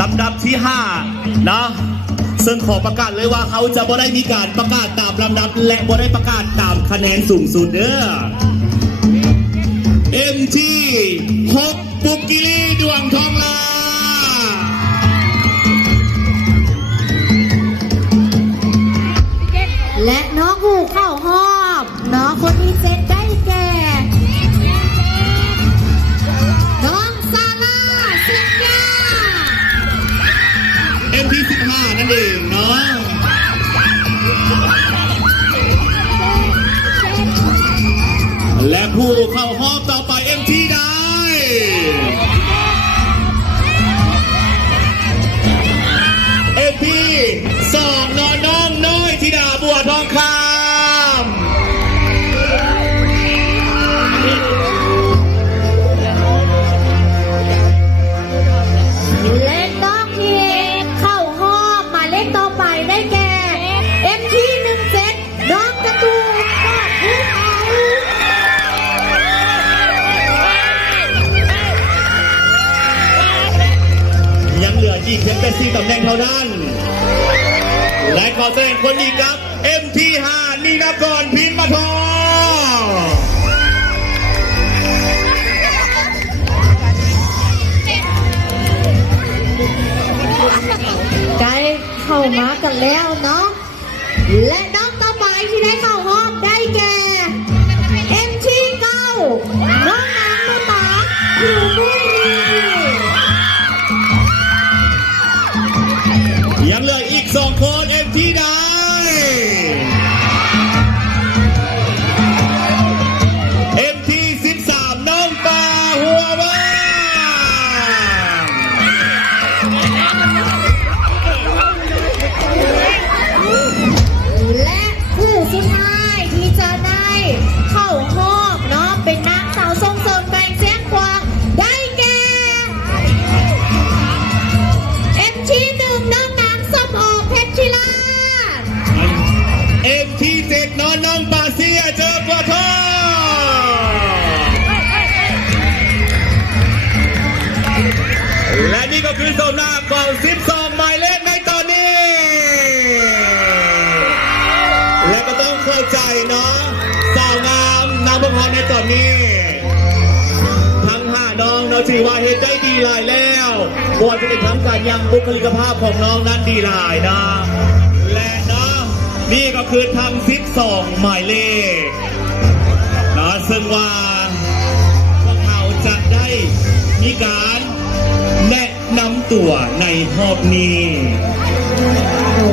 ลำดับที่5นะซึ่งขอประกาศเลยว่าเขาจะบ่ได้มีการประกาศตามลำดับและบ่ได้ประกาศตามคะแนนสูงสุดเด้อ MT 6ปุกกี้ดวงทองลาและน้องหูเข้าหอบน้องคนที่7ได้แก่น้องซาร่าสิงยา MT 15นั่นเองเนาะและผู้เข้าหอบต่อไป MT ได้ MT 2น้องน้อยธิดาบัวทองคำและน้องที่เข้าหอบมาเล่นต่อไปได้แก่ MT 17น้องการ์ตูนก็ผู้เอา ยังเหลืออีกเพียงแต่4ตำแหน่งเท่านั้น และขอแสดงคนดีครับ MT5 นีนากรพิมพ์มาทองใกล้เข้ามากันแล้วเนาะและน้องต่อไปที่ได้เข้าหอบได้แก่ MT 9น้องนางมาตาผิวบุรี ยังเหลืออีก2 คน MT ได้ MT13 น้องปลาหัวบ้าน และผู้สุดท้ายที่จะได้เข้าหอบเนาะเป็นนางสาวส่งเสริมการเสียงกวางได้แก่ MT 1น้องนางส้มโอเพชรธิราช MT7 น้องปลาเสียเจอบัวทองและนี่ก็คือโซนหน้าของ12หมายเลขในตอนนี้ และก็ต้องเข้าใจเนาะสาวงามนางประพรในตอนนี้ ทั้ง5น้องเราถือว่าเฮ็ดได้ดีหลายแล้วบวชจะเป็นทั้งการยังบุคลิกภาพของน้องนั้นดีหลายนะ และเนาะนี่ก็คือทั้ง12หมายเลขนะซึ่งว่าพวกเขาจะได้มีการแนะนำตัวในรอบนี้ โอ้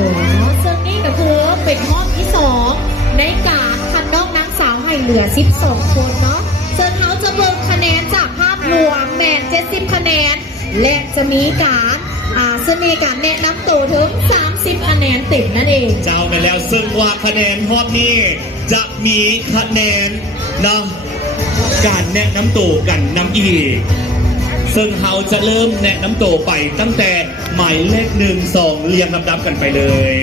ซึ่งนี่ก็คือเป็นรอบที่2ในการคัดน้องนางสาวให้เหลือ12คนเนาะซึ่งเขาจะเบิกคะแนนจากภาพรวมแมน70คะแนนและจะมีการซึ่งมีการแนะนำตัวถึง30คะแนนเต็มนั่นเองเจ้าไปแล้วซึ่งว่าคะแนนรอบนี้จะมีคะแนนนะการแนะนำตัวกันนำอีกซึ่งเขาจะเริ่มแนะนำตัวไปตั้งแต่หมายเลข1 2เรียงลำดับกันไปเลย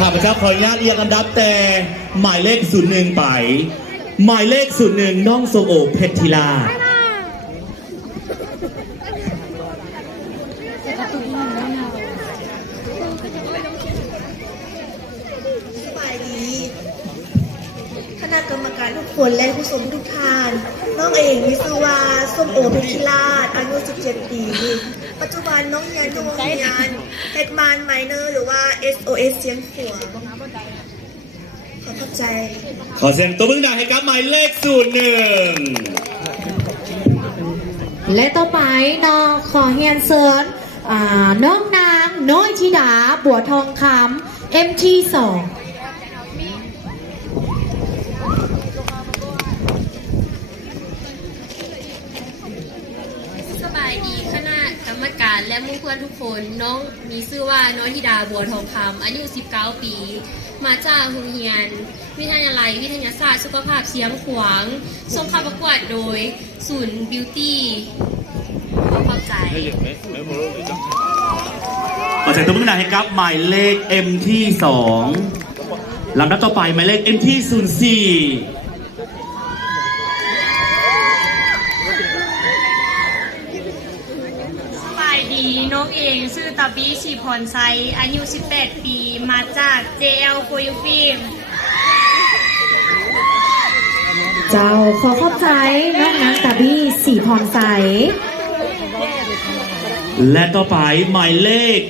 ข้าพเจ้าขออนุญาตเรียงลำดับแต่หมายเลข01ไปหมายเลข01น้องส้มโอเพชรธิราชสบายดีคณะกรรมการทุกคนและผู้ชมทุกท่านน้องเองมีชื่อว่าส้มโอเพชรราชอายุ17 ปีปัจจุบันน้องเรียนที่โรงเรียนเฮดมานไมเนอร์หรือว่า SOS เสียงขัวขอเข้าใจขอเสียงตัวมึงดังให้กับหมายเลข01และต่อไปน้องขอเฮียนเซิร์นน้องนางน้อยธิดาบัวทองคำ MT 2สบายดีคณะกรรมการและหมู่เพื่อนทุกคนน้องมีชื่อว่าน้อยธิดาบัวทองคำอายุ19 ปีมาจากโรงเรียนวิทยาลัยวิทยาศาสตร์สุขภาพเสียงขวางส่งเข้าประกวดโดยศูนย์บิวตี้เข้าใจ ขอเสียงตัวมึงดังให้กับหมายเลข MT2ลำดับต่อไปหมายเลข MT04 ดีน้องเองชื่อตาบีชีพรไซอายุ 18 ปี มาจาก JL for you film เจ้าขอขอบใจน้องนางตาบี้สีพรใส และต่อไปหมายเลข 05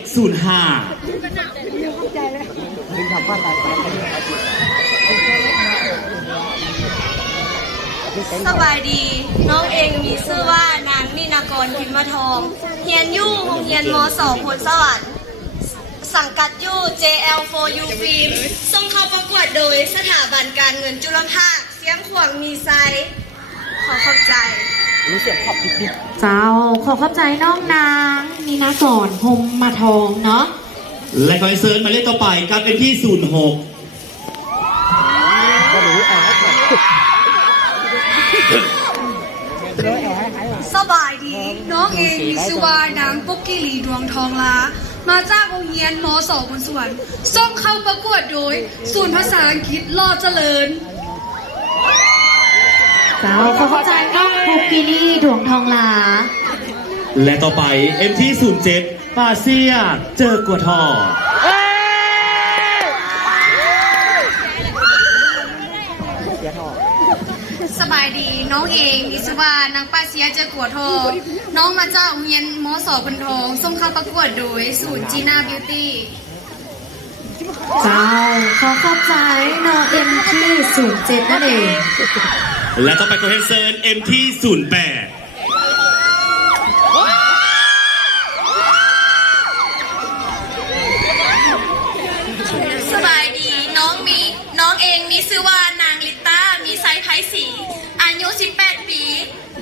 สบายดี น้องเองมีชื่อว่านางนินากรพิมพ์ทองเฮียนยู่โรงเรียนม2พลสวรรค์สังกัดยู่ JL for you film ส่งเข้าประกวดโดยสถาบันการเงินจุฬาภาคเสียงขวางมีไซขอขอบใจ เจ้าขอขอบใจน้องนางมีนากรพรหมมาทองเนาะ และขอให้เซิร์ชหมายเลขต่อไปครับเป็นที่ 06 สบายดี น้องเองมีชื่อว่านางปุ๊กกี้หลีดวงทองลา มาจากโรงเรียนม2บนสวรรค์ส่งเข้าประกวดโดยศูนย์ภาษาอังกฤษรอเจริญ เจ้าขอขอบใจน้องปุกกิลี่ดวงทองลา และต่อไป M ที่ 07 ปาเซียเจอกัวทอ สบายดีน้องเองมีชื่อว่านางป้าเสียเจอกัวทองน้องมาจากโรงเรียนม2บนทองส่งเข้าประกวดโดยศูนย์จีน่าบิวตี้ เจ้าขอขอบใจน้องเอ็มที่07นั่นเอง และต่อไปขอให้เซิร์ช M ที่ 08 สบายดีน้องเองมีชื่อว่านางลิต้ามีไซส์ไพสีอายุ 18 ปี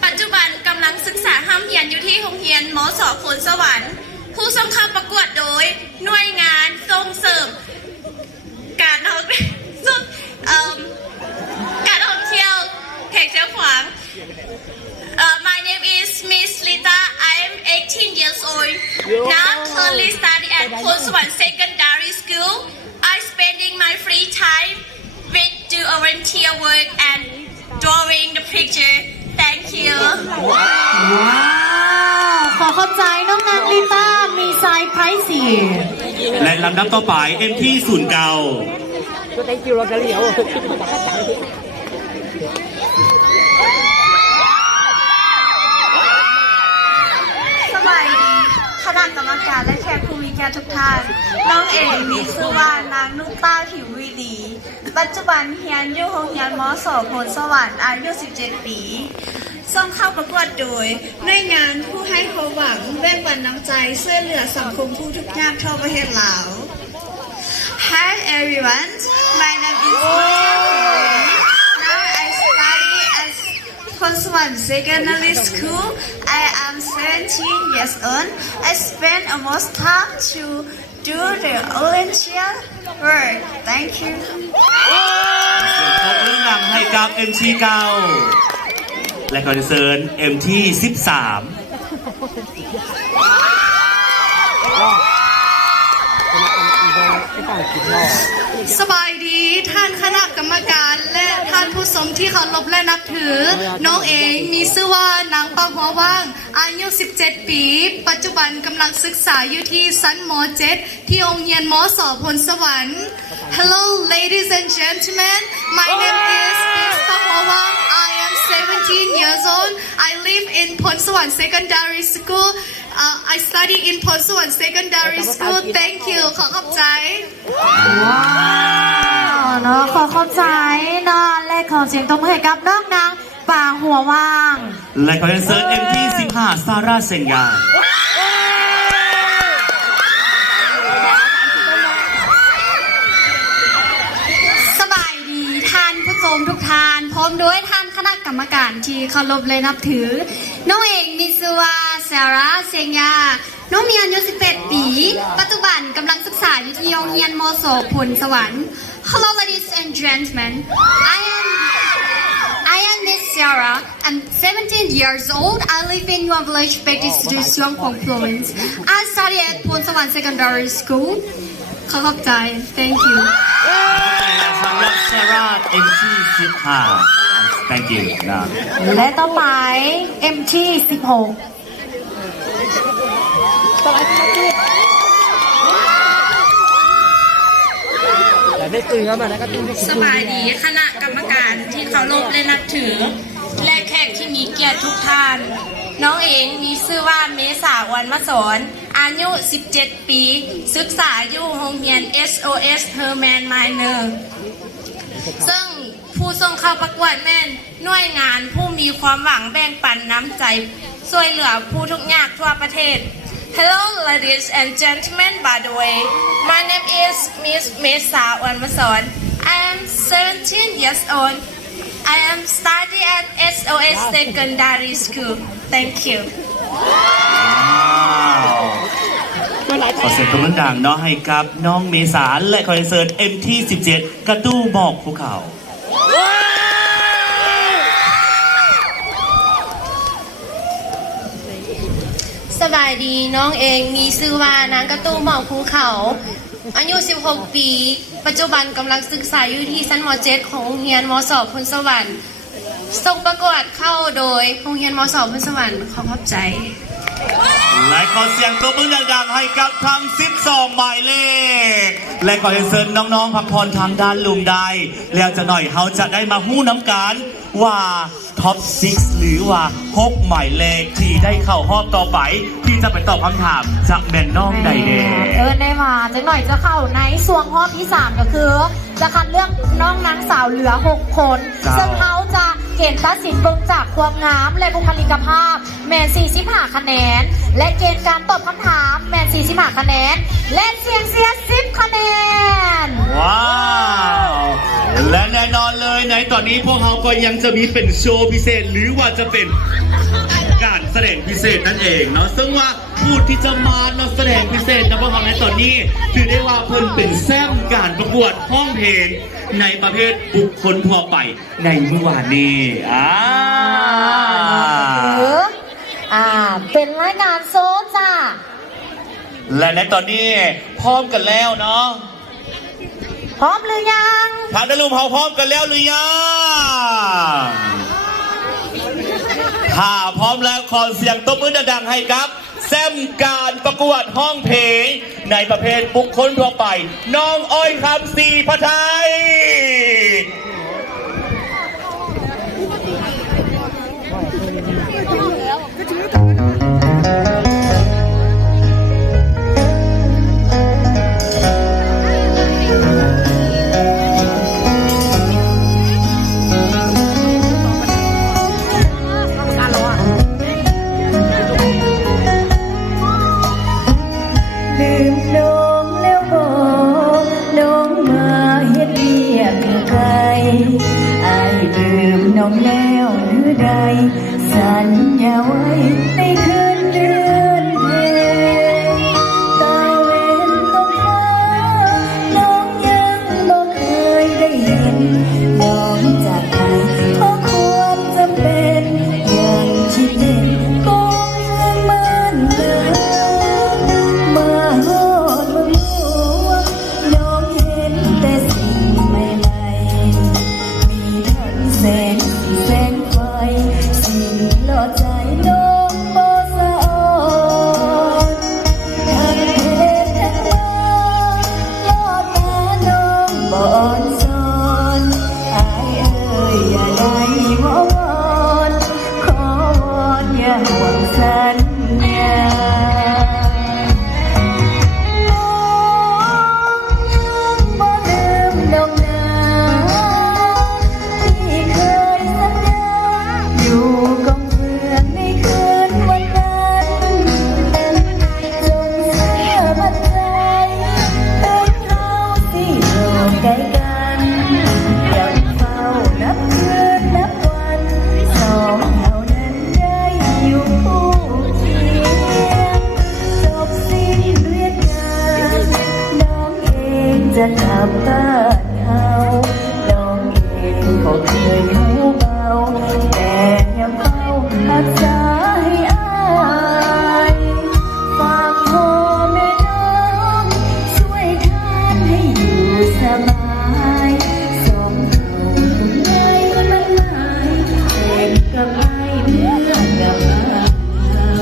ปัจจุบันกำลังศึกษาห้ามเรียนอยู่ที่โรงเรียนม2พลสวรรค์ผู้ส่งเข้าประกวดโดยหน่วยงานส่งเสริมการท่องเที่ยวแขกเชียวขวาง My name is Miss Lita. I am 18 years old. Now currently study at Ponswan Secondary School. I spending my free time with do volunteer work and drawing the picture. Thank you. ว้าวขอขอบใจน้องนางลิต้ามีไซส์ไพรสี และลำดับต่อไป M ที่ 09 สบายดีคณะกรรมการและแขกผู้มีเกียรติทุกท่าน น้องเอ๋มีชื่อว่านางนุกต้าผิววีดี ปัจจุบันเรียนอยู่โรงเรียนม2พลสวรรค์อายุ 17 ปีส่งเข้าประกวดโดยหน่วยงานผู้ให้ความหวังแบ่งปันน้ำใจช่วยเหลือสังคมผู้ทุกข์ยากทั่วประเทศลาว Hi everyone, my name is Mita. Now I study at Ponswan Secondary School. I am 17 years old. I spend almost time to do the volunteer work. Thank you. ขอบเรื่องรางให้กับ M ที่ 9 และขอให้เซิร์ช M ที่ 13 สบายดีท่านคณะกรรมการและท่านผู้ชมที่เคารพและนับถือ น้องเองมีชื่อว่านางปางหัวว่างอายุ 17 ปี ปัจจุบันกำลังศึกษาอยู่ที่ชั้นม .7 ที่โรงเรียนม2พลสวรรค์ Hello ladies and gentlemen, my name is Miss Pang Hwa Wang. I am 17 years old. I live in Ponswan Secondary School. I study in Ponswan Secondary School. Thank you. ขอขอบใจ ว้าวเนาะขอขอบใจเนาะและขอเสียงตบมือให้กับน้องนางป่าหัวว่าง และขอให้เซิร์ช M ที่ 15 ซาร่าเซงยา สบายดีท่านผู้ชมทุกท่าน พร้อมด้วยท่านคณะกรรมการที่เคารพและนับถือ น้องเองมีชื่อว่าซาร่าเซงยา น้องมีอายุ 18 ปี ปัจจุบันกำลังศึกษาอยู่ที่โรงเรียนม2พลสวรรค์ Hello ladies and gentlemen, I am Miss Sarah. I'm 17 years old. I live in Yuan Village, Baptist Siong Pong Province. I study at Ponswan Secondary School. ขอขอบใจ Thank you. ซาร่า M ที่ 15 Thank you นะ และต่อไป M ที่ 16 สบายดีคณะกรรมการที่เคารพและนับถือ และแขกที่มีเกียรติทุกท่าน น้องเองมีชื่อว่าเมษาวันมะสอนอายุ 17 ปี ศึกษาอยู่โรงเรียน SOS Herman Minor ซึ่งผู้ส่งเข้าประกวดแม่นหน่วยงานผู้มีความหวังแบ่งปันน้ำใจช่วยเหลือผู้ทุกข์ยากทั่วประเทศ Hello ladies and gentlemen, by the way, my name is Miss Mesa Wanmason. I am 17 years old. I am studying at SOS Secondary School. Thank you. ขอเสียงปรบมือดังเนาะให้กับน้องเมษาและคอนเสิร์ต MT17 กระตู้หมอกภูเขา สบายดีน้องเองมีชื่อว่านางกระตู้หมอกภูเขาอายุ 16 ปี ปัจจุบันกำลังศึกษาอยู่ที่ชั้นม.7 ของโรงเรียนมสพลสวรรค์ส่งประกวดเข้าโดยโรงเรียนมสพลสวรรค์ขอบใจ และขอเสียงปรบมือดังๆให้กับทั้ง 12 หมายเลข และขอเชิญน้องๆพักผ่อนทางด้านลุมได้แล้วจะหน่อยเขาจะได้มาหู้น้ำการว่าท็อป 6 หรือว่า 6 หมายเลขที่ได้เข้ารอบต่อไป ที่จะไปตอบคำถามจากแมนน้องใดเด ได้มาจังหน่อยจะเข้าในส่วงรอบที่ 3 ก็คือ จะคัดเลือกน้องนางสาวเหลือ 6 คน ซึ่งเขาจะเกณฑ์ตัดสินเบิ่งจากความงามและบุคลิกภาพแมน45 คะแนน และเกณฑ์การตอบคำถามแมน45 คะแนน และเสียง10 คะแนน ว้าว และแน่นอนเลยในตอนนี้พวกเขาก็ยังจะมีเป็นโชว์พิเศษหรือว่าจะเป็นการแสดงพิเศษนั่นเองเนาะซึ่งว่าผู้ที่จะมาแสดงพิเศษนะพวกเขาในตอนนี้ถือได้ว่าเพิ่นเป็นแซมการประกวดห้องเพลงในประเภทบุคคลทั่วไปในเมื่อวานนี้เป็นรายการโซจ้า และในตอนนี้พร้อมกันแล้วเนาะ พร้อมหรือยัง ทางด้านลุมเขาพร้อมกันแล้วหรือยังถ้าพร้อมแล้วขอเสียงตบมือดังๆให้กับแซมการประกวดห้องเพลงในประเภทบุคคลทั่วไปน้องอ้อยคำศรีพระไทยน้องแล้วหรือใดสัญญาไว้ในคืนเดือนเพ็ญตาเว้นตกฟ้าน้องยังบ่เคยได้เห็นน้องจากไปเพราะความจำเป็นอย่างที่เด่นคงยังมันเดิมมาโหดมาลัวน้องเห็นแต่สิ่งใหม่ๆมีทั้งแสงไฟสิ่งหล่อใจน้องบ่สะอ่อนทั้งเพชรทั้งมาหล่อตาน้องบ่อ่อนซ้อนอายเอ่ยอย่าได้วอนขอวอนอย่าห่วงสัญญาบ่ลืมดอกนาที่เคยสัญญาอยู่กองเพื่อนในคืนวันนั้นจงเชื่อมั่นใจเป็นเราที่อยู่ใกล้กันยังเฝ้านับคืนนับวันสองเรานั้นได้อยู่คู่เคียงจบสิ้นด้วยกันน้องเองจะกลับบ้านเขาน้องเองก็เคยหูเบาแต่ยังเฝ้ารักษาให้อายฝากพ่อแม่น้องช่วยทานให้อยู่สบายส่งถูกคุณยายมันหมายเป็นกับไอ้เมื่อกับเรา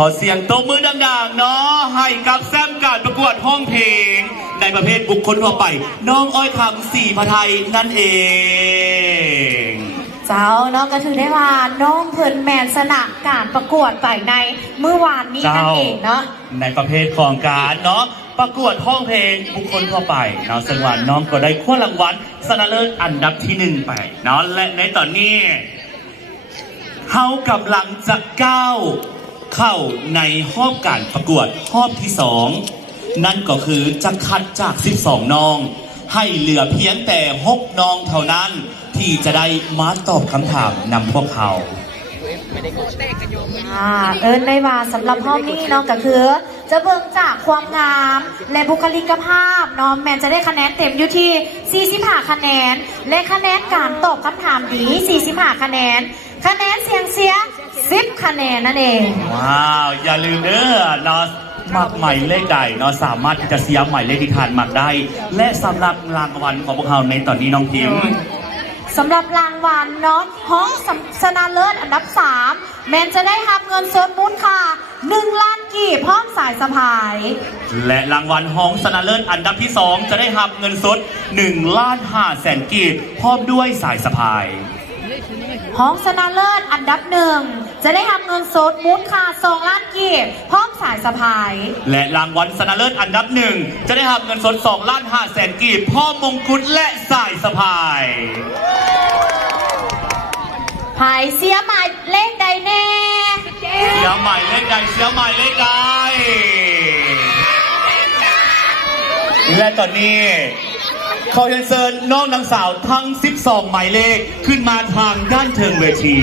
ขอเสียงตบมือดังๆเนาะให้กับแซมการประกวดห้องเพลงในประเภทบุคคลทั่วไปน้องอ้อยคำศรีพระไทยนั่นเอง เจ้าเนาะก็ถือได้ว่าน้องเพิ่นแมนสนะการประกวดไปในเมื่อวานนี้นั่นเองเนาะ ในประเภทของการเนาะประกวดห้องเพลงบุคคลทั่วไปเนาะซึ่งว่าน้องก็ได้ขั้วรางวัลชนะเลิศอันดับที่ 1ไปเนาะและในตอนนี้เฮากำลังจะก้าวเข้าในรอบการประกวดรอบที่ 2นั่นก็คือจะคัดจาก12น้องให้เหลือเพียงแต่6น้องเท่านั้นที่จะได้มาตอบคำถามนำพวกเขา ในว่าสำหรับห้องนี้เนาะก็คือจะเบิ่งจากความงามและบุคลิกภาพเนาะแมนจะได้คะแนนเต็มอยู่ที่45คะแนนและคะแนนการตอบคำถามดี45คะแนนคะแนนเสีย10คะแนนนั่นเอง ว้าวอย่าลืมเด้อเนาะมักใหม่เลขใดเนาะสามารถที่จะเสียใหม่เลขที่ทานมักได้ และสำหรับรางวัลของพวกเราในตอนนี้น้องพิมพ์ สำหรับรางวัลเนาะห้องชนะเลิศอันดับ3แมนจะได้รับเงินสดมูลค่า1 ล้านกีบพร้อมสายสะพาย และรางวัลห้องชนะเลิศอันดับที่ 2จะได้รับเงินสด1,500,000 กีบพร้อมด้วยสายสะพาย ห้องชนะเลิศอันดับ1จะได้รับเงินสดมูลค่า2 ล้านกีบพร้อมสายสะพาย และรางวัลชนะเลิศอันดับ1จะได้รับเงินสด2,500,000 กีบพร้อมมงกุฎและสายสะพาย หายเสียหมายเลขใดแน่ เสียใหม่เลขใดเสียใหม่เลขใดและตอนนี้ขอเรียนเชิญน้องนางสาวทั้ง12หมายเลขขึ้นมาทางด้านเทิงเวที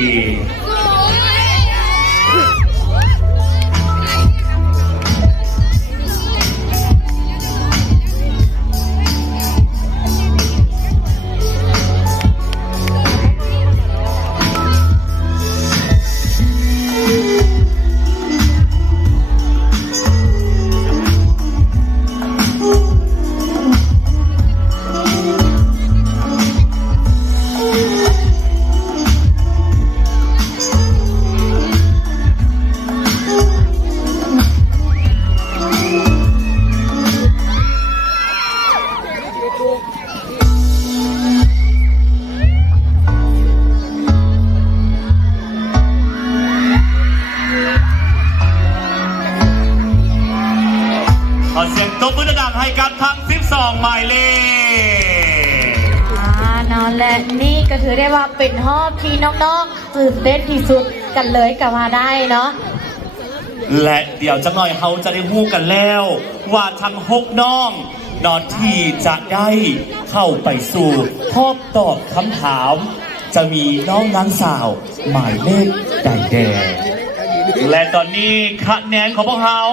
ขอเสียงตบมือดังๆให้กับทั้ง12หมายเลขเนาะและนี่ก็ถือได้ว่าเป็นห้องที่น้องๆตื่นเต้นที่สุดกันเลยก็ว่าได้เนาะ และเดี๋ยวจังหน่อยเขาจะได้ฮู้กันแล้วว่าทั้ง6น้องนอนที่จะได้เข้าไปสู่รอบตอบคำถามจะมีน้องนางสาวหมายเลขใดแดงและตอนนี้คะแนนของพวกเขา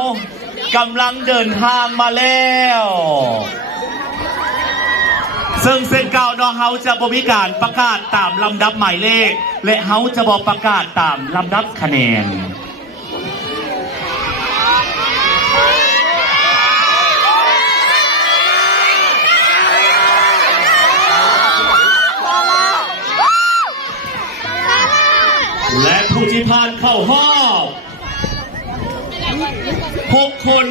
กำลังเดินทางมาแล้วซึ่งเส้นเก่าน้องเขาจะบริการประกาศตามลำดับหมายเลขและเขาจะบอกประกาศตามลำดับคะแนนและผู้ที่ผ่านเข้ารอบ6 คน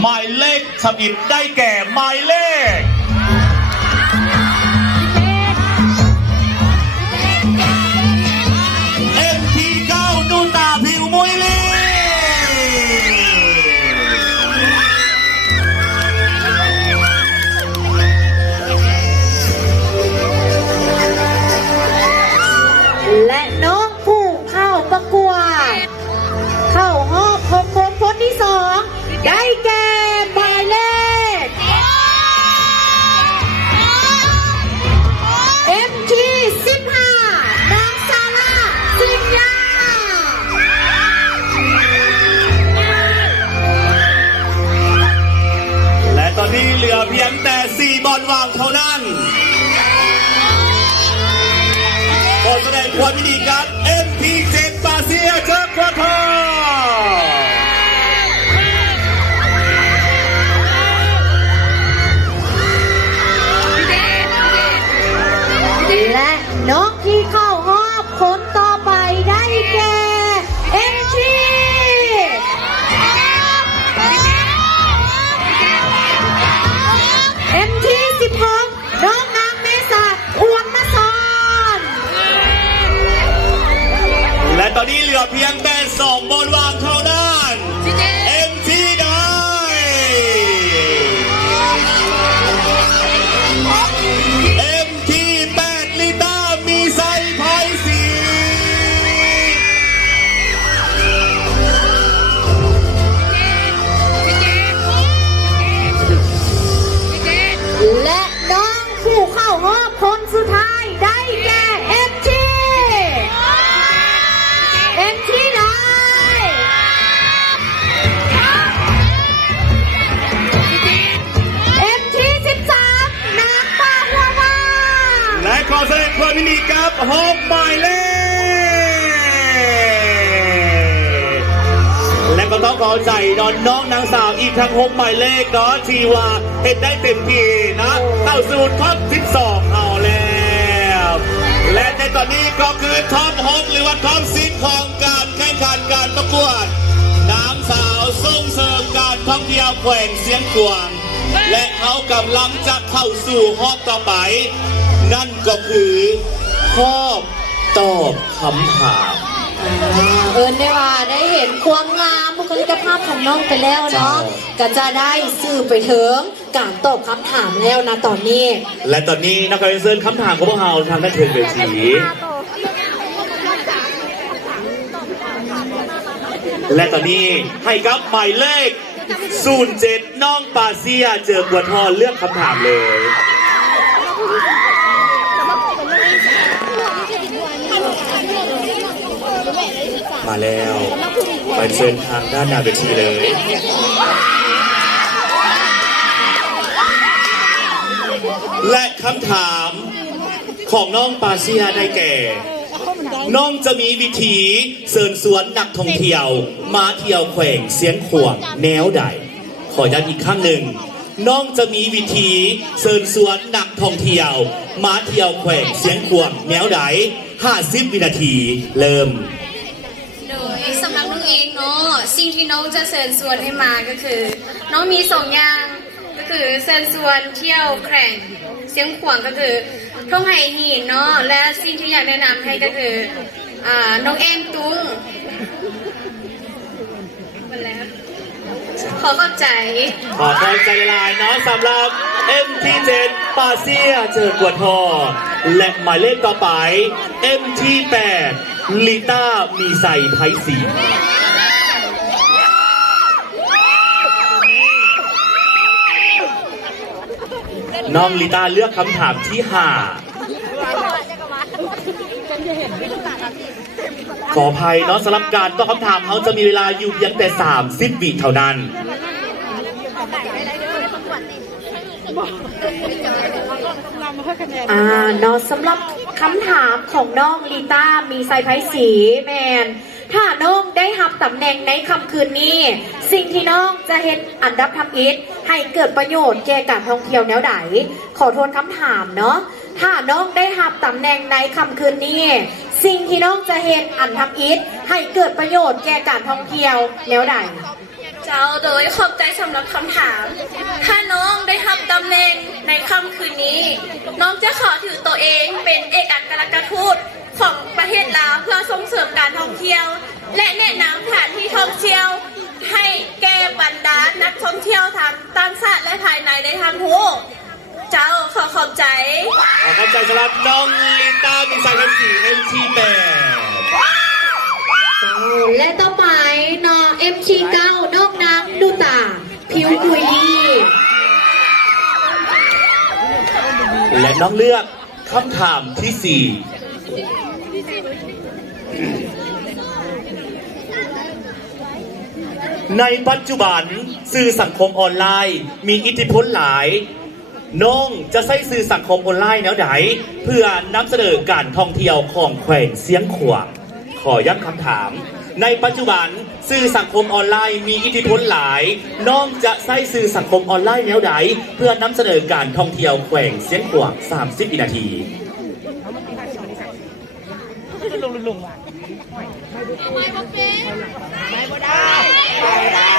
หมายเลขฉบิดได้แก่หมายเลขMP9 นูตาผิวมุยลีและน้องผู้เข้าประกวดเข้ารอบคนที่2ได้แก่หมายเลข MT15 นางซาร่าสิงห์ยาและตอนนี้เหลือเพียงแต่4บอลวางเท่านั้นขอแสดงความยินดีกับ MP7 ปาเซียเชิญควอเตอร์และน้องที่เข้ารอบคนต่อไปได้แก่ MT อเพียงแต่2 บนวางเท่านั้นMT ได้ MT 8 ลิต้ามีไซไพสี และน้องผู้เข้ารอบคนสุดท้ายได้แก่ MT เลย MT 13นางปาหัวว่าง และขอแสดงความยินดีกับฮอปหมายเลขและก็ต้องขอใจน้องนางสาวอีกทั้ง6 หมายเลขเนาะที่ว่าเห็นได้เต็มที่นะเข้าสู่ท็อป 12 เอาแล้วและในตอนนี้ก็คือท็อป 6 หรือว่าท็อป 10 ของการแข่งขันการประกวดนางสาวส่งเสริมการท่องเที่ยวแขวงเสียงขวางและเขากำลังจะเข้าสู่รอบต่อไปนั่นก็คือข้อตอบคำถาม เอิญได้ว่าได้เห็นความงามบุคลิกภาพของน้องไปแล้วเนาะก็จะได้สื่อไปถึงการตอบคำถามแล้วนะตอนนี้ และตอนนี้นักการเซิร์นคำถามของพวกเราทางด้านเทิงเวทีและตอนนี้ให้กับหมายเลข 07 น้องปาเซียเจอบัวทอนเลือกคำถามเลย มาแล้วไปเชิญทางด้านหน้าเวทีเลย และคำถามของน้องปาเซียได้แก่ น้องจะมีวิธีเชิญชวนนักท่องเที่ยวมาเที่ยวแขวงเสียงขวางแนวใด ขอย้ำอีกครั้งหนึ่ง น้องจะมีวิธีเชิญชวนนักท่องเที่ยวมาเที่ยวแขวงเสียงขวางแนวใด 50 วินาทีเริ่ม โดยสำหรับน้องเองเนาะสิ่งที่น้องจะเชิญชวนให้มาก็คือ น้องมี2 อย่างก็คือเชิญชวนเที่ยวแข่งเสียงขวางก็คือท่องไห่หินเนาะและสิ่งที่อยากแนะนำให้ก็คือน้องแอนตุ้งมาแล้วขอเข้าใจ ขอเข้าใจลายเนาะสำหรับ MT7 ปาเซียเจอกวดทอและหมายเลขต่อไป MT8 ลิต้ามีใส่ไพสี น้องลิต้าเลือกคำถามที่ 5 ขออภัยเนาะสำหรับการตอบคำถามเขาจะมีเวลาอยู่เพียงแต่30 วิเท่านั้น เนาะสำหรับคำถามของน้องลีต้ามีไซไพสีแมนถ้าน้องได้รับตำแหน่งในค่ำคืนนี้ สิ่งที่น้องจะเห็นอันดับทำอิฐให้เกิดประโยชน์แก่การท่องเที่ยวแนวไหนขอโทษคำถามเนาะถ้าน้องได้รับตำแหน่งในค่ำคืนนี้ สิ่งที่น้องจะเห็นอันทำอิฐให้เกิดประโยชน์แก่การท่องเที่ยวแนวไหน เจ้าโดยขอบใจสำหรับคำถาม ถ้าน้องได้รับตำแหน่งในค่ำคืนนี้ น้องจะขอถือตัวเองเป็นเอกอัครราชทูตของประเทศลาวเพื่อส่งเสริมการท่องเที่ยว และแนะนำสถานที่ท่องเที่ยว ให้แก่บรรดานักท่องเที่ยวทั้งต่างชาติและภายในได้ทั้งหูเจ้าขอขอบใจ ขอเข้าใจสำหรับน้องลิต้ามีไซไพสี MT8 และต่อไปนอ MT9 นอกนางดูตาผิวคุยดี และน้องเลือกคำถามที่ 4 ในปัจจุบันสื่อสังคมออนไลน์มีอิทธิพลหลายน้องจะใช้สื่อสังคมออนไลน์แนวไหนเพื่อนำเสนอการท่องเที่ยวของแขวงเสียงขวางขอย้ำคำถาม ในปัจจุบันสื่อสังคมออนไลน์มีอิทธิพลหลายน้องจะใช้สื่อสังคมออนไลน์แนวไหนเพื่อนำเสนอการท่องเที่ยวแขวงเสียงขวาง30 วินาที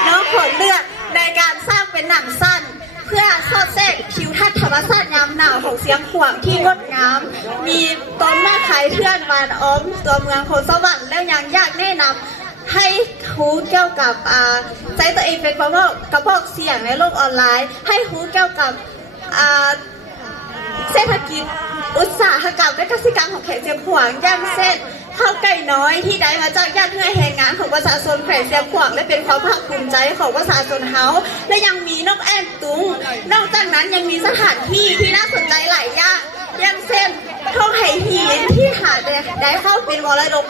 น้องผลเลือกในการสร้างเป็นหนังสั้น เ พื่อสอดแทรกทิวทัศน์ธรรมชาติยามหนาวของเสียงขวางที่งดงาม มีต้นไม้ไผ่เทื่อนวานอ้อมตัวเมืองโคสวรรค์แล้วยังอยากแนะนำให้รู้เกี่ยวกับใจตัวเองเป็นกระบอกเสียงในโลกออนไลน์ ให้รู้เกี่ยวกับเศรษฐกิจอุตสาหกรรมและเกษตรกรรมของเขตเชียงขวางอย่างเช่นข้าวไก่น้อยที่ได้มาจากญาติเพื่อนแห่งงานของประชาชนแขวงเชียงขวางและเป็นความภาคภูมิใจของประชาชนเฮาและยังมีนกแอ่นตุงนอกจากนั้นยังมีสถานที่ที่น่าสนใจหลายอย่างเช่นท้องไหหินที่หาได้เข้าเป็นมรดก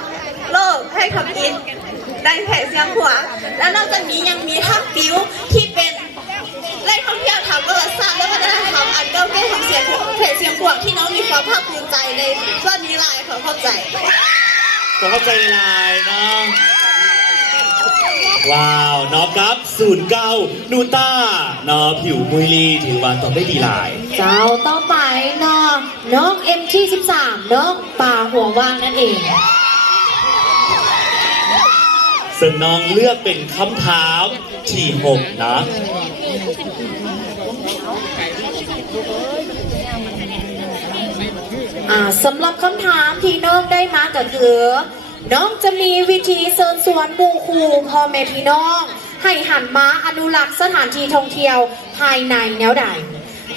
โลกให้ทำกินในแขวงเชียงขวางและนอกจากนี้ยังมีถ้ำปิวที่เป็นแหล่งท่องเที่ยวทางประวัติศาสตร์และวัฒนธรรมอันเก่าแก่ของเขตเชียงขวางที่น้องมีความภาคภูมิใจในส่วนนี้หลายขอเข้าใจ ขอเข้าใจหลายเนาะว้าวน้องครับ09นูต้าน้องผิวมุยลีถือว่าตอบได้ดีหลาย เจ้าต่อไปน้องMT13น้องป่าหัวว่างนั่นเอง ซึ่งน้องเลือกเป็นคำถามที่6นะสำหรับคำถามที่น้องได้มาก็คือน้องจะมีวิธีเชิญชวนหมู่คู่พ่อแม่พี่น้องให้หันมาอนุรักษ์สถานที่ท่องเที่ยวภายในแนวใด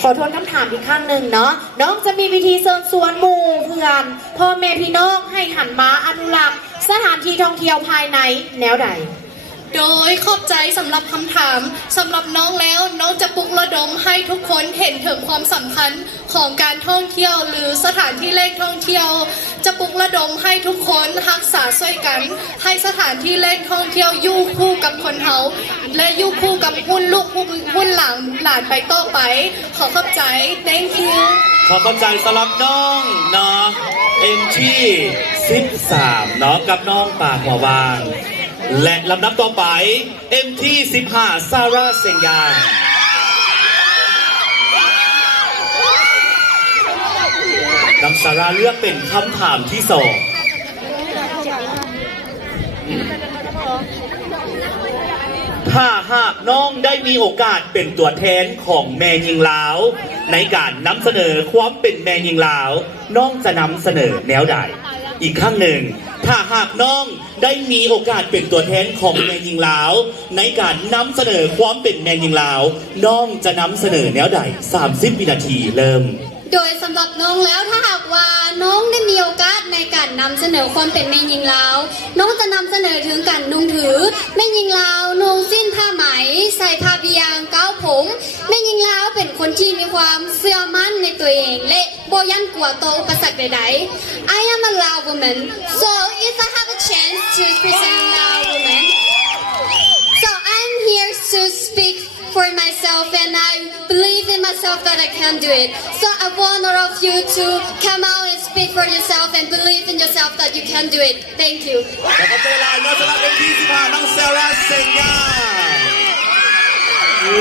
ขอทวนคำถามอีกครั้งหนึ่งเนาะน้องจะมีวิธีเชิญชวนหมู่เพื่อนพ่อแม่พี่น้องให้หันมาอนุรักษ์สถานที่ท่องเที่ยวภายในแนวใด โดยขอบใจสำหรับคำถามสำหรับน้องแล้วน้องจะปลุกระดมให้ทุกคนเห็นถึงความสำคัญของการท่องเที่ยวหรือสถานที่แหล่งท่องเที่ยว จะปลุกระดมให้ทุกคนรักษาช่วยกันให้สถานที่แหล่งท่องเที่ยวอยู่คู่กับคนเฮาและอยู่คู่กับหุ้นลูกหุ้นหลานไปต่อไปขอขอบใจ thank you ขอเข้าใจสำหรับน้องเนาะMT13เนาะกับน้องป่าหัววางและลำดับต่อไป MT15 ซาร่าเซงยานน้องซาร่าเลือกเป็นคำถามที่2ถ้าหากน้องได้มีโอกาสเป็นตัวแทนของแม่ยิงลาวในการนำเสนอความเป็นแม่ยิงลาวน้องจะนำเสนอแนวใดอีกครั้งหนึ่งถ้าหากน้องได้มีโอกาสเป็นตัวแทนของแมงยิงลาวในการนำเสนอความเป็นแมงยิงลาวน้องจะนำเสนอแนวใด30 วินาทีเริ่ม โดยสำหรับน้องแล้วถ้าหากว่าน้องได้มีโอกาสในการนำเสนอความเป็นแม่หญิงลาวน้องจะนำเสนอถึงการนุ่งถือแม่หญิงลาวนุ่งสิ้นผ้าไหมใส่ผ้าบิยางเก้าผมแม่หญิงลาวเป็นคนที่มีความเชื่อมั่นในตัวเองและบ่ยันกลัวต่ออุปสรรคใดๆ I am a Lao woman so if I have a chance to present Lao woman so I'm here to speak for myself and I believe in myself that I can do it. So I want all of you to come out and speak for yourself and believe in yourself that you can do it. Thank you. แล้วก็เจอลายน้องสำหรับMT15น้องซาร่าเซงยาน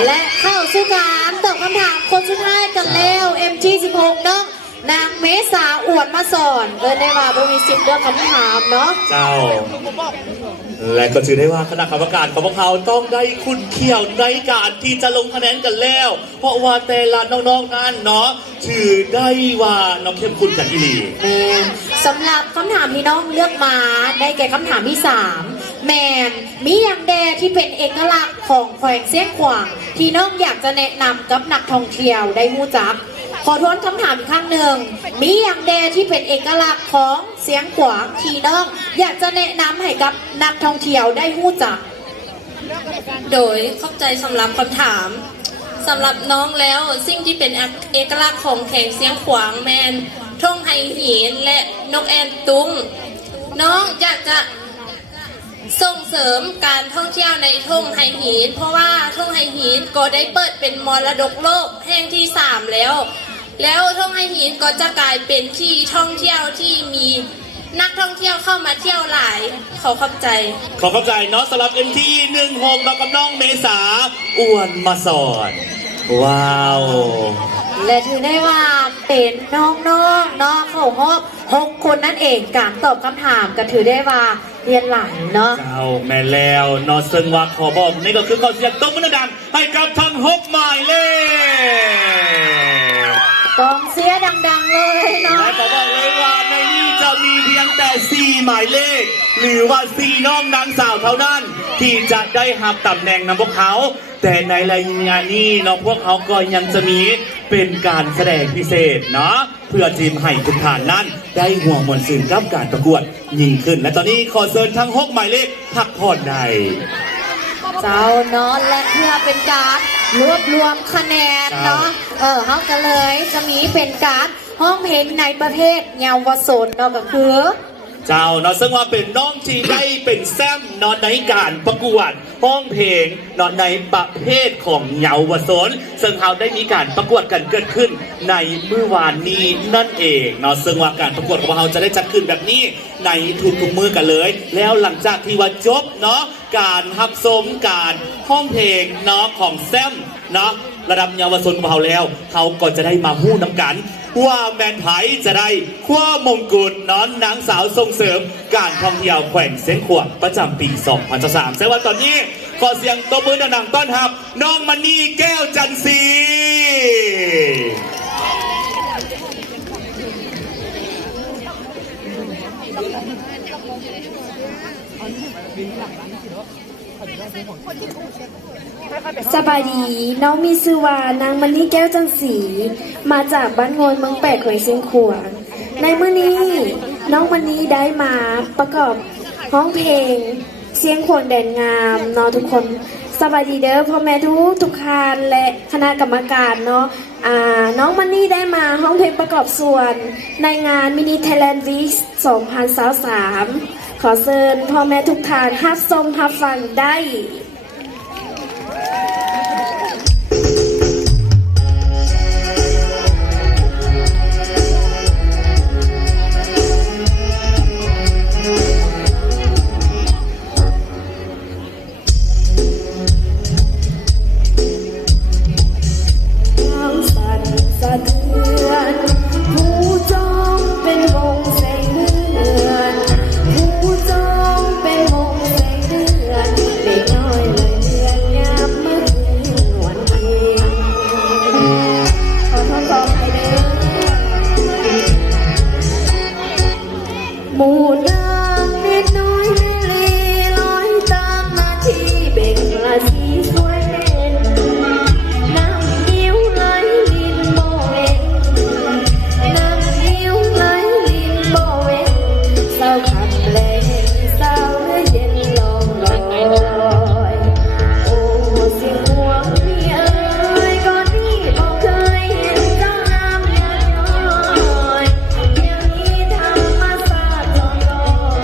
และเข้าสู่การตอบคำถามคนสุดท้ายกันแล้ว MT16 น้องนางเมษาอวดมาสอนเลยได้ว่าบ่มีสิทธิ์เลือกคำถามเนาะ เจ้าและก็ถือได้ว่าคณะกรรมการของพวกเขาต้องได้คุณเขี่ยวในการที่จะลงคะแนนกันแล้ว เพราะว่าแต่ละน้องๆนั้นเนาะถือได้ว่าน้องเข้มข้นกันอีหลี แมนสำหรับคำถามที่น้องเลือกมาได้แก่คำถามที่3แมนมีอย่างแดที่เป็นเอกลักษณ์ของแขวงเสียงขวางที่น้องอยากจะแนะนำกับนักท่องเที่ยวได้รู้จักขอทวนคำถามอีกครั้งหนึ่งมีอย่างแดที่เป็นเอกลักษณ์ของเสียงขวางที่น้องอยากจะแนะนำให้กับนักท่องเที่ยวได้รู้จัก โดยขอบใจสำหรับคำถามสำหรับน้องแล้วสิ่งที่เป็นเอกลักษณ์ของแขวงเสียงขวางแมนท่งไฮหินและนกแอ่นตุงน้องอยากจะส่งเสริมการท่องเที่ยวในท่งไฮหินเพราะว่าท่งไฮหินก็ได้เปิดเป็นมรดกโลกแห่งที่3แล้วท่งไฮหินก็จะกลายเป็นที่ท่องเที่ยวที่มีนักท่องเที่ยวเข้ามาเที่ยวหลายขอขอบใจ ขอเข้าใจเนาะสำหรับMT16มากับน้องเมษาอ้วนมาสอนว้าว และถือได้ว่าเป็นน้องๆเนาะเข้ารอบ6 คนนั่นเองการตอบคำถามก็ถือได้ว่าเรียนหลายเนาะ เจ้าแม่แล้วนอซึ่งว่าขอบอกนี่ก็คือขอเสียงตบมือดัง ให้กับทั้ง6หมายเลข กองเสียดังๆเลยเนาะ และขอบอกเลยว่าในนี้จะมีเพียงแต่4หมายเลขหรือว่า4น้องนางสาวเท่านั้น ที่จะได้รับตำแหน่งนำพวกเขา แต่ในรายงานนี้เนาะพวกเขาก็ยังจะมีเป็นการแสดงพิเศษเนาะเพื่อทีมให้ทุกท่านนั้นได้ห่วงมวลซื่นกับการประกวดยิ่งขึ้น และตอนนี้ขอเชิญทั้ง6หมายเลขพักผ่อนได้ เจ้าเนาะและเพื่อเป็นการรวบรวมคะแนนเนาะเขาก็เลยจะมีเป็นการห้องเพลงในประเภทเยาวชนเนาะก็คือ เจ้าเนาะซึ่งว่าเป็นน้องที่ได้เป็นแซมเนาะในการประกวดห้องเพลงเนาะในประเภทของเยาวชนซึ่งเขาได้มีการประกวดกันเกิดขึ้นในเมื่อวานนี้นั่นเองเนาะซึ่งว่าการประกวดของเขาจะได้จัดขึ้นแบบนี้ในทุกๆมือกันเลย แล้วหลังจากที่ว่าจบเนาะการรับชมการห้องเพลงเนาะของแซมเนาะระดับเยาวชนของเขาแล้วเขาก็จะได้มาหู้น้ำกันว่าแมนไผจะได้คว้ามงกุฎน้องนางสาวส่งเสริมการท่องเที่ยวแขวงเส้นขวบประจำปี 2023แต่ว่าตอนนี้ขอเสียงตบมือดังๆต้อนรับน้องมณีแก้วจันทร์ศรี สบายดีน้องมีชื่อว่านางมณีแก้วจันทร์ศรีมาจากบ้านโงนเมืองแปดแขวงเชียงขวางในมื้อนี้น้องมณีได้มาประกอบร้องเพลงเสียงขวางแดนงามเนาะทุกคนสบายดีเด้อพ่อแม่ทุกท่านและคณะกรรมการเนาะน้องมณีได้มาร้องเพลงประกอบส่วนในงานมินิไทยแลนด์วีค2023ขอเชิญพ่อแม่ทุกท่านรับชมรับฟังได้ ความสั่นสะเทือนผู้จองเป็นวงแสงเดือนผู้จองเป็นวงแสงเดือนเด็กน้อยเลยเดือนยามเมื่อคืนวันเพ็ญขอโทษขอให้เด้อหมู่นางเด็กน้อยแม่ลีลอยตามหน้าที่เบ่งราศีสวยเด่น น้ำนิ้วไหลลินโบเวงน้ำนิ้วไหลลินโบเวงเศร้าขับเพลงเศร้าเย็นลงลอยโอ้เสียงหัวเมียเอ้ยก่อนนี้บอกเคยเห็นเจ้างามอย่างน้อยเดี๋ยวนี้ธรรมศาสตร์จอมลอย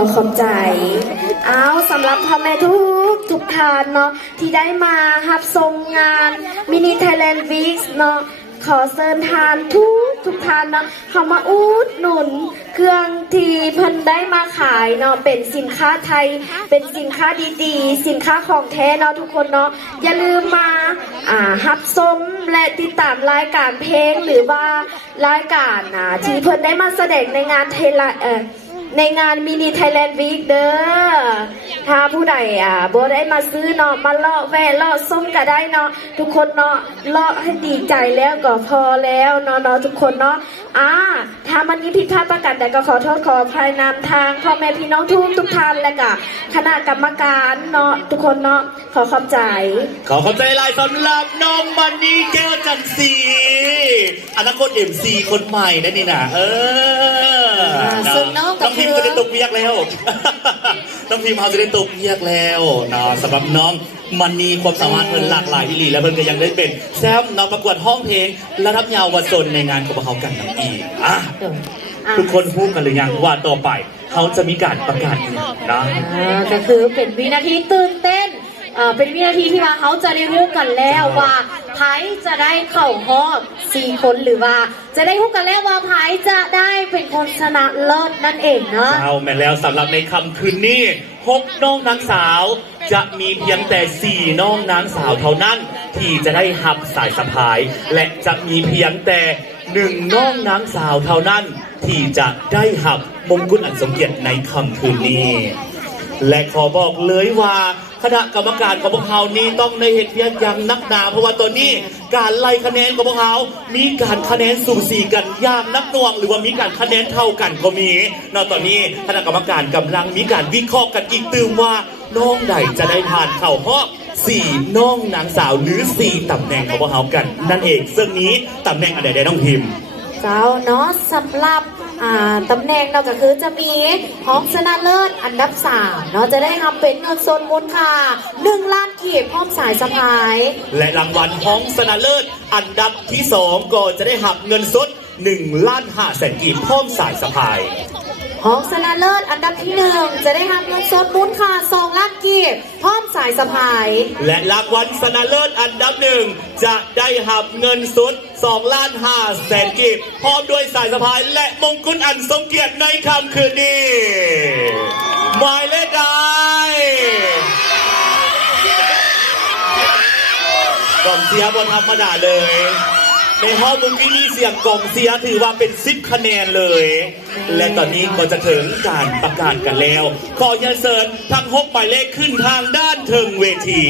อขอบใจเอาสำหรับพ่อแม่ทุกท่านเนาะที่ได้มารับชมงานมินิไทยแลนด์วีคเนาะขอเชิญทานทุกท่านเนาะเข้ามาอุดหนุนเครื่องที่เพิ่นได้มาขายเนาะเป็นสินค้าไทยเป็นสินค้าดีๆสินค้าของแท้เนาะทุกคนเนาะอย่าลืมมารับชมและติดตามรายการเพลงหรือว่ารายการที่เพิ่นได้มาแสดงในงานในงานมินิไทยแลนด์วีคเด้อถ้าผู้ใดบ่ได้มาซื้อเนาะมาเลาะแวะเลาะส้มก็ได้เนาะทุกคนเนาะเลาะให้ดีใจแล้วก็พอแล้วเนาะทุกคนเนาะถ้ามันมีผิดพลาดประการใดก็ขอโทษขออภัยนำทางพ่อแม่พี่น้องทุกท่านและก็คณะกรรมการเนาะทุกคนเนาะขอขอบใจ ขอขอบใจหลายสำหรับน้องมันนี่แก้วจันทร์ศรีอนาคต MC คนใหม่นั่นนี่นะซึ่งน้องกับ พิมพ์จะได้ตกเวียกแล้ว น้องพิมพ์เขาจะได้ตกเวียกแล้วนะสำหรับน้องมันนี่ความสามารถเพิ่นหลากหลายที่ลีและเพิ่นก็ยังได้เป็นแซมน้องประกวดห้องเพลงระดับเยาวชนในงานของเขากันน้ำอีกทุกคนพูดกันหรือยังว่าต่อไปเขาจะมีการประกาศอีกนะก็คือเป็นวินาทีตื่นเต้นเป็นวินาทีที่ว่าเขาจะได้รู้กันแล้วว่าไพ่จะได้เข้ารอบ4 คนหรือว่าจะได้รู้กันแล้วว่าไพ่จะได้เป็นคนชนะเลิศนั่นเองเนาะเอาแม่แล้วสำหรับในค่ำคืนนี้6น้องนางสาวจะมีเพียงแต่4น้องนางสาวเท่านั้นที่จะได้หับสายสะพายและจะมีเพียงแต่1น้องนางสาวเท่านั้นที่จะได้หับมงกุฎอันสมเกียรติในค่ำคืนนี้และขอบอกเลยว่าคณะกรรมการของพวกเขานี้ต้องในเหตุเพียงอย่างนักหนาเพราะว่าตอนนี้การไล่คะแนนของพวกเขามีการคะแนนสูสีกันอย่างนักหน่วงหรือว่ามีการคะแนนเท่ากันก็มีนอกตอนนี้คณะกรรมการกำลังมีการวิเคราะห์กันอีกตื่มว่าน้องใดจะได้ผ่านเข้ารอบ4น้องนางสาวหรือ4ตำแหน่งของพวกเขากันนั่นเองซึ่งนี้ตำแหน่งอะไรได้น้องพิมพ์เจ้าเนาะสำหรับตำแหน่งเราก็คือจะมีห้องชนะเลิศอันดับ3เนาะจะได้รับเป็นเงินสดมูลค่า1 ล้านกีบพร้อมสายสะพายและรางวัลห้องชนะเลิศอันดับที่2ก็จะได้หักเงินสด1,500,000 กีบพร้อมสายสะพายห้องชนะเลิศอันดับที่1จะได้รับเงินสดมูลค่า2 ล้านกีบพร้อมสายสะพายและรางวัลชนะเลิศอันดับ1จะได้หับเงินสด2,500,000 กีบพร้อมด้วยสายสะพายและมงกุฎอันทรงเกียรติในค่ำคืนนี้หมายเลขใดกองเชียร์บนธรรมดาเลยในห้องบุญวินีเสียงกองเชียร์ถือว่าเป็น10 คะแนนเลยและตอนนี้ก็จะถึงการประกาศกันแล้วขอเชิญเชิญทั้ง6หมายเลขขึ้นทางด้านเทิงเวที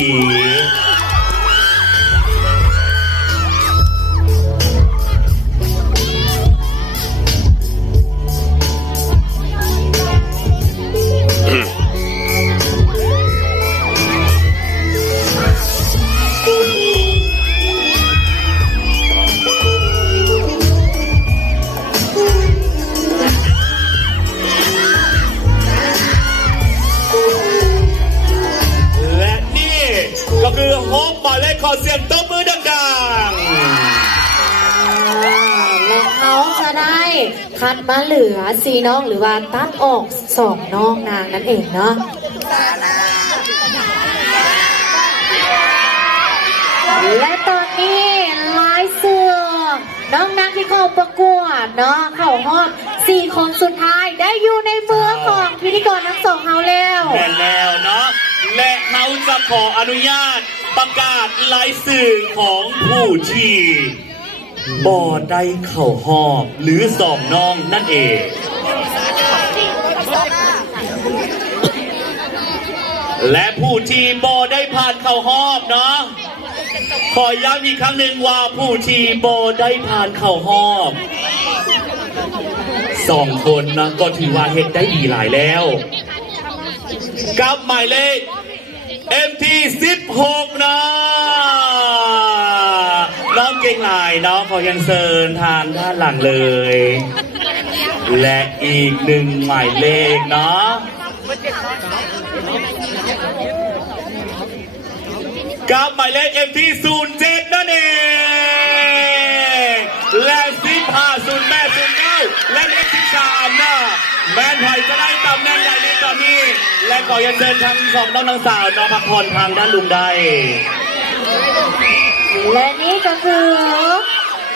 ขอเสียงตบมือดังๆและเขาจะได้คัดมาเหลือ4 น้องหรือว่าตัดออก2 น้องนางนั่นเองเนาะและตอนนี้ลายเสื้อน้องนางที่เข้าประกวดเนาะเข้ารอบ4 คนสุดท้ายได้อยู่ในมือของพิธีกรทั้ง2เขาแล้วเนาะและเขาจะขออนุญาตประกาศรายชื่อของผู้ที่บ่ได้เข้ารอบหรือ2 น้องนั่นเองและผู้ที่บ่ได้ผ่านเข้ารอบเนาะขอย้ำอีกครั้งหนึ่งว่าผู้ที่บ่ได้ผ่านเข้ารอบ2 คนนะก็ถือว่าเฮ็ดได้ดีหลายแล้วกับหมายเลข MT16 นะน้องเก่งหลายน้องขอยังเชิญทางด้านหลังเลยและอีก1 หมายเลขเนาะกับหมายเลข MT07 นั่นเองและ150809และเลข13นะแมนไผ่จะได้ตำแหน่งใหญ่ในต และขอเรียนเชิญทั้งสองน้องนางสาวน้องพักผ่อนทางด้านลุงได้ และนี่ก็คือ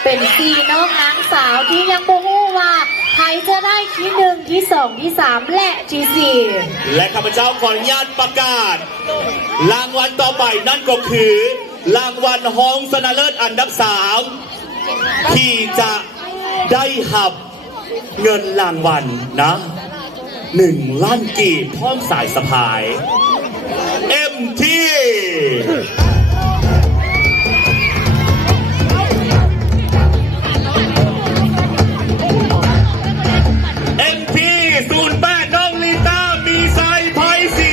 เป็นสี่น้องนางสาวที่ยังบ่ฮู้ว่าใครจะได้ที่ 1 ที่ 2 ที่ 3 และที่ 4 และข้าพเจ้าขออนุญาตประกาศ รางวัลต่อไปนั่นก็คือ รางวัลรองชนะเลิศอันดับ 3 ที่จะได้หับเงินรางวัลนะ1 ล้านกีบพร้อมสายสะพาย MT MT 08น้องลิต้ามีไซไพสี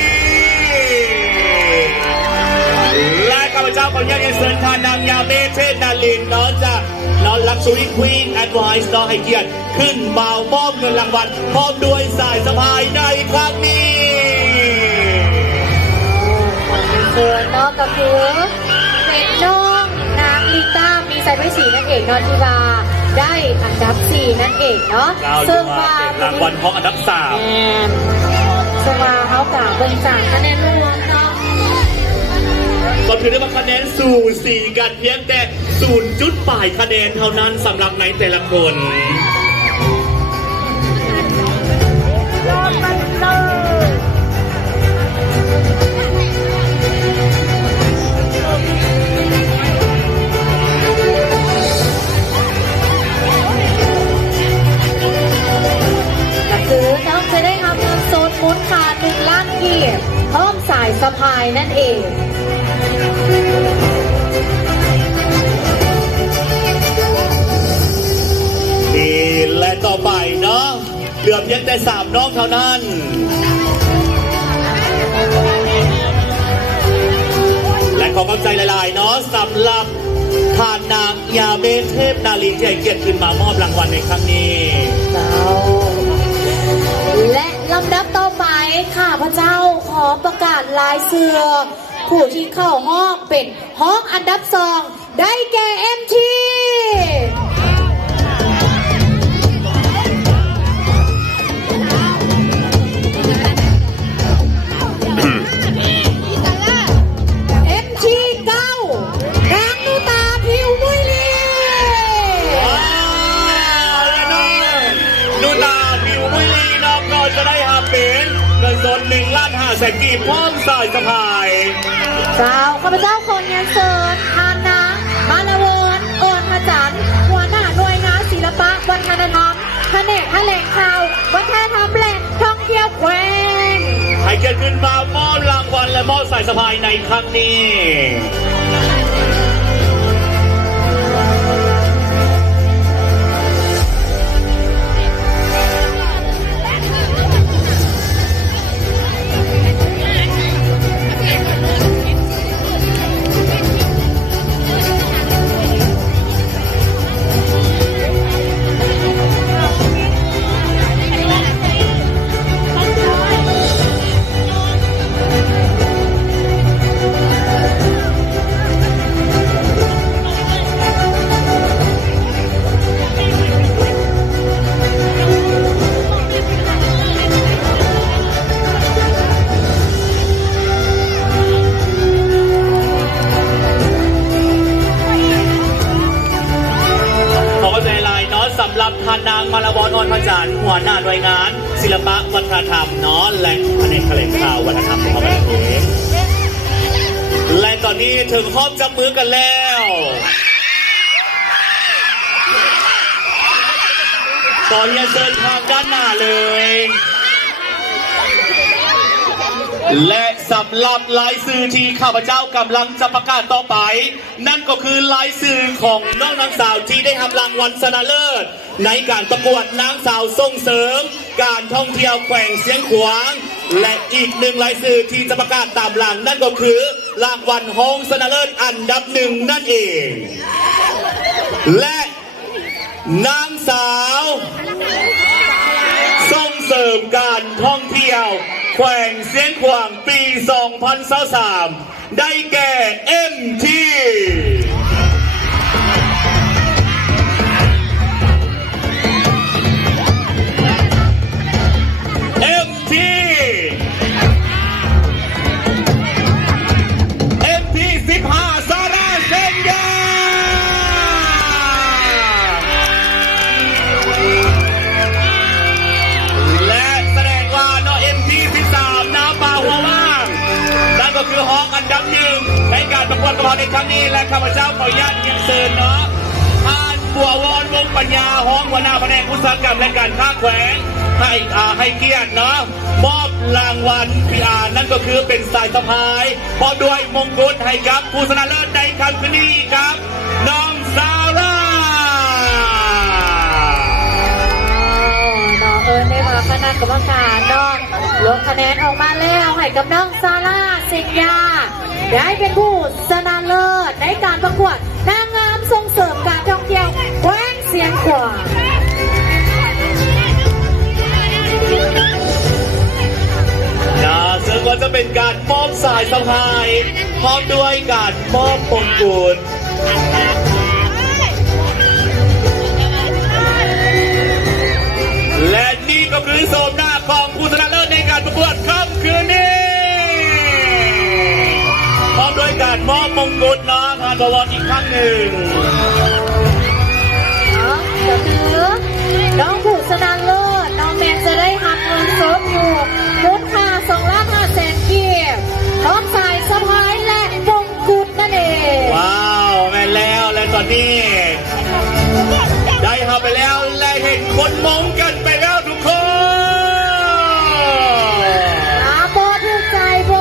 และข้าพเจ้าขออนุญาตเชิญท่านนางยาเมเทศนาลินน้องจากน้องลักซ์ซูริควีนแอดไวส์น้องให้เกียรติขึ้นมามอบเงินรางวัลพร้อมด้วยสายสะพายในครั้งนี้ ส่วนน้องก็คือเป็นน้องนางลิต้ามีไซไพสีนั่นเองเนาะที่ว่าได้อันดับ 4 นั่นเองเนาะ ซึ่งว่าเป็นรางวัลของอันดับ 3 ซึ่งว่าเขากล่าวเป็นจากคะแนนรวมเนาะ ก็ถือได้ว่าคะแนนสู่สีกันเพียงแต่0 จุดปลายคะแนนเท่านั้นสำหรับในแต่ละคน ก็คือน้องจะได้ทำเงินโซนมูลค่า1 ล้านกีบพร้อมสายสะพายนั่นเอง และต่อไปเนาะเหลือเพียงแต่3 น้องเท่านั้น และขอกำลังใจหลายๆเนาะสำหรับผ่านนางยาเบเทพนาลีที่ให้เกียรติขึ้นมามอบรางวัลในครั้งนี้ และลำดับต่อไปข้าพเจ้าขอประกาศรายชื่อผู้ที่เข้าห้องเป็นห้องอันดับ 2 ได้แก่ MT MT 9นางนุตาผิวมุยลี นูนาผิวมุยลีน้องก็จะได้หาเป็นเงินสด1 ล้าน5 แสนกีบพร้อมสายสะพาย เจ้าข้าพเจ้าคนเงินเสิร์ชทานนางมาลาวนโอนพระจันทร์หัวหน้าหน่วยงานศิลปะวัฒนธรรมแผนกแถลงข่าววัฒนธรรมและท่องเที่ยวแขวง ให้เกียรติขึ้นมามอบรางวัลและมอบสายสะพายในครั้งนี้ สำหรับทานนางมาลาวอนออนพระจันทร์หัวหน้าหน่วยงานศิลปะวัฒนธรรมเนาะและแผนกแถลงข่าววัฒนธรรมของประเทศและตอนนี้ถึงห้องจับมือกันแล้วขอเรียนเชิญทางด้านหน้าเลยและสำหรับรายชื่อที่ข้าพเจ้ากำลังจะประกาศต่อไปนั่นก็คือรายชื่อของน้องนางสาวที่ได้รับรางวัลชนะเลิศในการประกวดนางสาวส่งเสริมการท่องเที่ยวแขวงเสียงขวางและอีก1รายชื่อที่จะประกาศตามหลังนั่นก็คือรางวัลรองชนะเลิศอันดับ 1นั่นเองและนางสาวส่งเสริมการท่องเที่ยวแขวงเสียงขวางปี 2023 ได้แก่ MT MT ก็คือห้องอันดับหนึ่งในการประกวดกระเพาะในครั้งนี้และข้าพเจ้าขออนุญาตเรียนเชิญเนาะท่านบัววอนวงปัญญาห้องหัวหน้าแผนกอุตสาหกรรมและการค้าแขวงให้เกียรติเนาะมอบรางวัลนั่นก็คือเป็นสายสะพายพร้อมด้วยมงกุฎให้กับผู้ชนะเลิศในครั้งนี้ครับน้องซาร่า น้องได้มาคณะกรรมการน้องลงคะแนนออกมาแล้วให้กับน้องซาร่าสิงยาได้เป็นผู้ชนะเลิศในการประกวดนางงามส่งเสริมการท่องเที่ยวแหวงเสียงขวางซึ่งก็จะเป็นการมอบสายสะพายพร้อมด้วยการมอบมงกุฎและนี่ก็คือโฉมหน้าของผู้ชนะเลิศในการประกวดค่ำคืนนี้พร้อมด้วยการมอบมงกุฎเนาะทานบวรอีกครั้งหนึ่งก็คือน้องผู้ชนะเลิศน้องแมนจะได้รับเงินสดอยู่มูลค่า2,500,000 กีบพร้อมสายสะพายและมงกุฎนั่นเองว้าวแม่แล้วและตอนนี้ได้ทำไปแล้วและเห็นคนมองกันไปแล้วทุกคนโบถูกใจโบ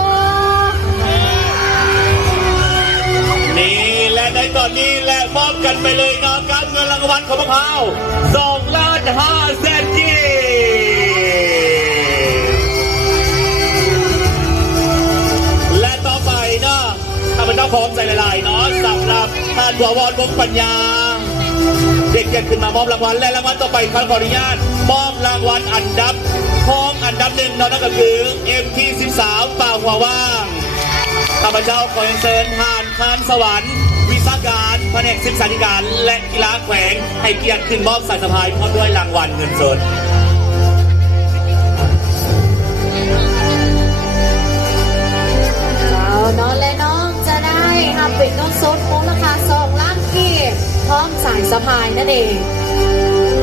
นี่และในตอนนี้และมอบกันไปเลยนะครับเงินรางวัลของพวกเรา2,500,000 กีบและต่อไปเนาะข้าพเจ้าพร้อมใจหลายๆเนาะสำหรับท่านบัววอนวงปัญญาเด็กจะขึ้นมามอบรางวัลและรางวัลต่อไปขออนุญาตมอบรางวัลอันดับของอันดับหนึ่งเนาะนั่นก็คือ MP13 ป่าหัวว่างข้าพเจ้าขอเชิญท่านคานสวรรค์วิชาการแผนกศึกษาธิการและกีฬาแขวงให้เกียรติขึ้นมอบสายสะพายพร้อมด้วยรางวัลเงินสดน้องและน้องจะได้ทำเป็นเงินสดมูลค่า2 ล้านกีบพร้อมสายสะพายนั่นเอง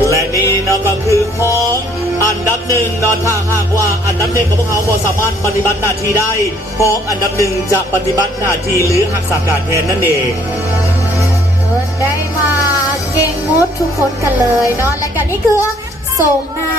และนี่เนาะก็คือของอันดับหนึ่งเนาะถ้าหากว่าอันดับหนึ่งของพวกเขาบ่สามารถปฏิบัติหน้าที่ได้ของอันดับหนึ่งจะปฏิบัติหน้าที่หรือหักษาการแทนนั่นเองได้มาเก่งมดทุกคนกันเลยเนาะและกันนี่คือโสมหน้า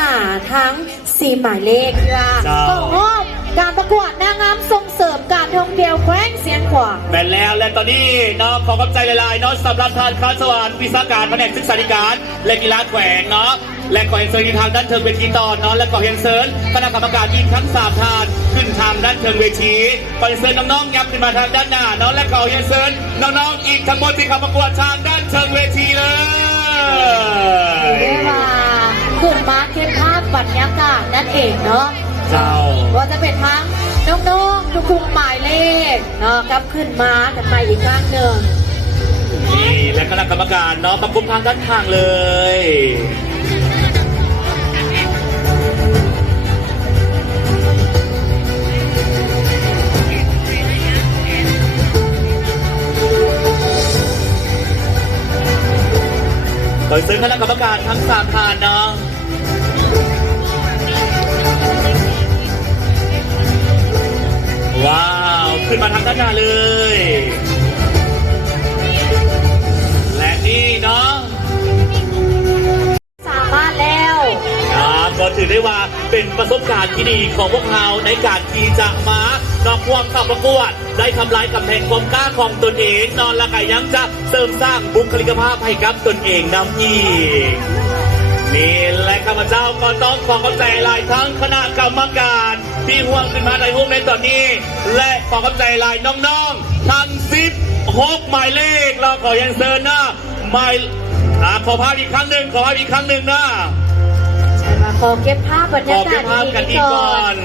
ทั้ง4 หมายเลขค่ะก็มอบการประกวดนางงามส่งเสริมการท่องเที่ยวแขวงเสียงขวางแม่แล้วและตอนนี้เนาะขอกำใจหลายๆเนาะสำหรับท่านคานสวรรค์วิชาการแผนกศึกษาธิการและกีฬาแขวงเนาะและขอเห็นเซิร์นทางด้านเทิงเวทีต่อเนาะและขอเห็นเซิร์นคณะกรรมการอีกทั้ง3 ท่านขึ้นทางด้านเทิงเวทีขอเห็นเซิร์นน้องๆยับขึ้นมาทางด้านหน้าเนาะและขอเห็นเซิร์นน้องๆอีกทั้งหมดที่เข้าประกวดทางด้านเทิงเวทีเลยเรียกว่าขึ้นมาเก็บภาพบรรยากาศนั่นเองเนาะว่าจะเป็นทั้งน้องๆทุกๆหมายเลขเนาะกลับขึ้นมากันไปอีกครั้งหนึ่งนี่และคณะกรรมการเนาะประกบทางด้านข้างเลยโดยซึ่งคณะกรรมการทั้ง3 ท่านเนาะว้าวขึ้นมาทางด้านหน้าเลยและนี่เนาะสามารถแล้วก็ถือได้ว่าเป็นประสบการณ์ที่ดีของพวกเราในการที่จะมานอกความเข้าประกวดได้ทำลายกำแพงความกล้าของตนเองนอนและก็ยังจะเสริมสร้างบุคลิกภาพให้กับตนเองนำอีกนี่และข้าพเจ้าก็ต้องขอขอบใจหลายทั้งคณะกรรมการที่ห่วงขึ้นมาในห้องในตอนนี้และขอขอบใจหลายน้องๆทั้ง16 หมายเลขเราขอยังเซิร์นนะหมายขอภาพอีกครั้งหนึ่งนะขอเก็บภาพบรรยากาศกันอีกก่อน